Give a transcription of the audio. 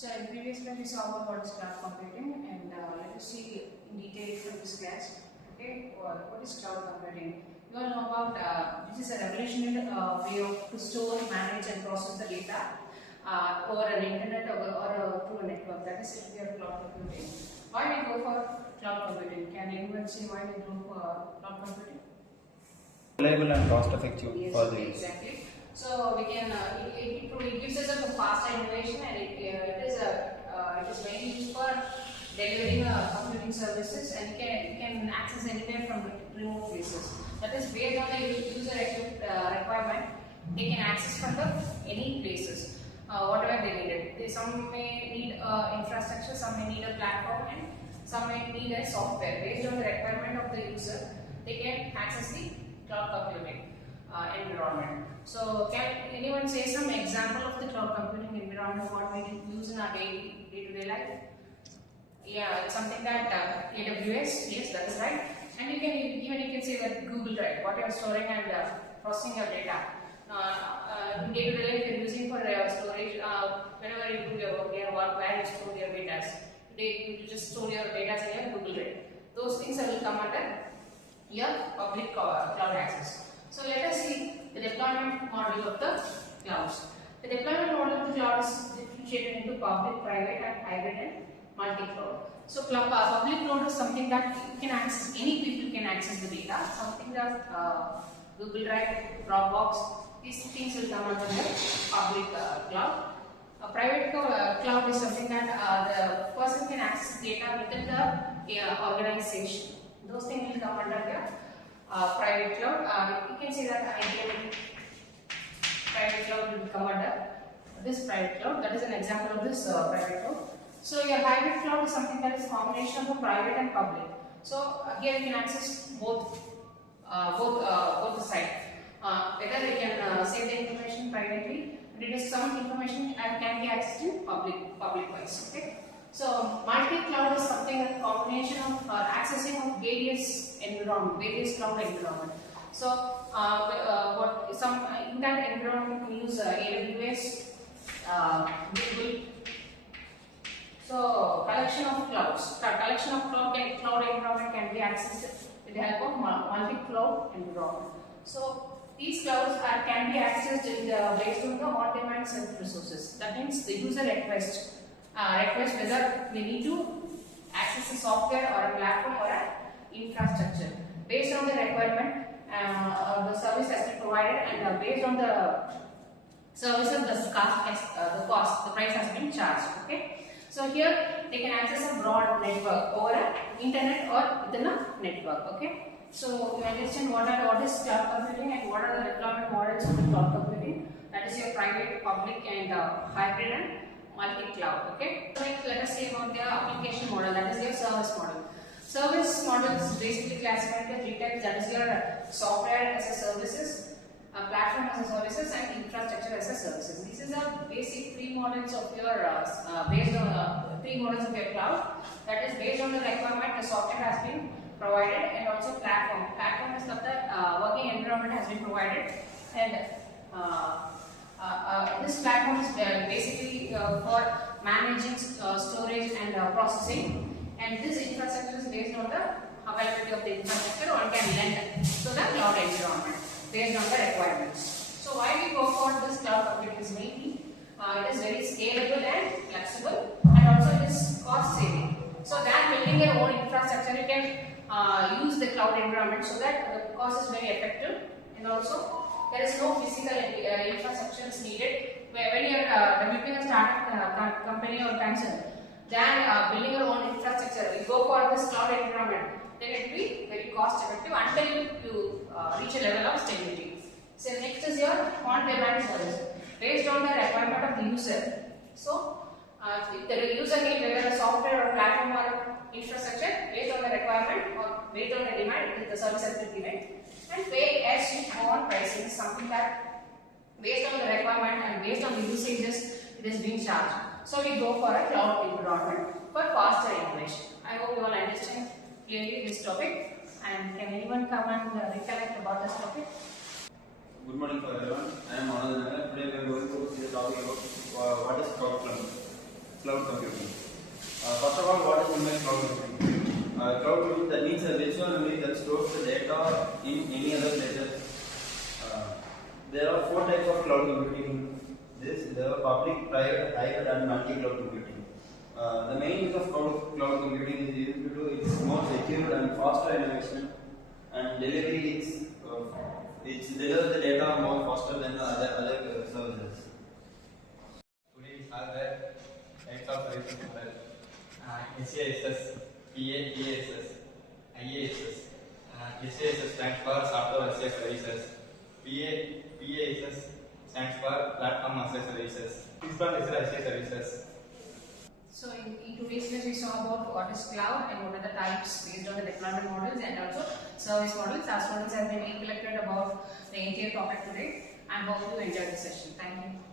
So in previous class we saw about what is cloud computing, and let us see in detail from this class. Okay, what is cloud computing? You all know about this is a revolutionary way to store, manage, and process the data over an internet or through a network. That is if we are cloud computing. Why we go for cloud computing? Can anyone say why we go for cloud computing? Reliable and cost effective for the use. Exactly. So we can it gives us a faster innovation, and it is mainly used for delivering computing services, and you can access anywhere from remote places. That is based on the user requirement. They can access from any places, whatever they needed. Some may need infrastructure, some may need a platform, and some may need a software. Based on the requirement of the user, they can access the cloud computing environment. So can anyone say some example of the cloud computing environment what we use in our day-to-day life? Yeah, it's something that AWS, yes, that is right. And you can say that Google Drive, what you are storing and processing your data. In day-to-day life, you're using for storage. Whenever you do your work, where you store your data. Today, you just store your data in your Google Drive. Those things will come under your public cloud access. So let us see the deployment model of the clouds. The deployment model of the cloud is differentiated into public, private, and hybrid and multi-cloud. So public cloud is something that you can access, any people can access the data. Something that Google Drive, Dropbox, these things will come under the public cloud. A private cloud is something that the person can access data within the organization. Those things will come under the private cloud. You can see that ideal private cloud will come under this private cloud. That is an example of this private cloud. So your hybrid cloud is something that is combination of private and public. So here you can access both the sides. Whether you can save the information privately, but it is some information can be accessed in public wise. Okay. So multi-cloud is something a combination of accessing of various cloud environment. So in that environment you can use AWS, Google. So collection of cloud environment can be accessed with the help of multi-cloud environment. So these clouds can be accessed based on the on-demand resources. That means the user request whether we need to access a software or a platform or an infrastructure. Based on the requirement, the service has been provided, and based on the services, the price has been charged. Okay. So here they can access a broad network over an internet or within a network. Okay. So you understand what is cloud computing and what are the deployment models of the cloud computing. That is your private, public, and hybrid and multi-cloud. Okay. So let us see about the application model. That is your service model. Service model is basically classified into three types. That is your software as a services, a platform as a services, and infrastructure as a services. These are the basic three models of your three models of your cloud. That is based on the requirement. The software has been provided, and also platform. Platform is that the working environment has been provided, and this platform is basically for managing storage and processing, and this infrastructure is based on the availability of the infrastructure one can lend to the cloud environment based on the requirements. So why we go for this cloud computing is mainly it is very scalable and flexible, and also it is cost saving. So that building your own infrastructure, you can use the cloud environment so that the cost is very effective, and also there is no physical infrastructure is needed. When you are developing a startup company or concern, then building your own infrastructure, you go for this cloud environment, then it will be very cost effective until you reach a level of stability. So next is your on-demand service based on the requirement of the user. So if the user needs whether a software or platform or infrastructure based on the requirement or based on the demand, the service has been given, and pay as you want pricing is something that based on the requirement and based on the usages it is being charged. So we go for a cloud environment for faster innovation. I hope you all understand clearly this topic, and can anyone come and recollect about this topic? Good morning for everyone. I am Anand. Today we are going to see the topic about what is cloud computing. Cloud computing. First of all, what is meant by cloud computing? Cloud computing, that means a virtual memory that stores the data in any other places. There are four types of cloud computing. There are public, private, hybrid, and multi-cloud computing. The main use of cloud computing is used to do it's more secure and faster innovation, and delivery it's delivers the data more faster than the other services. Today we have the types of services model. SASS, PASS, IASS. SASS stands for Software as a Services. PASS stands for Platform as a Services. Infrastructure as a Services. So in today's class we saw about what is cloud and what are the types based on the deployment models and also service models. Our students have been collected about the entire topic today and hope you enjoyed the session. Thank you.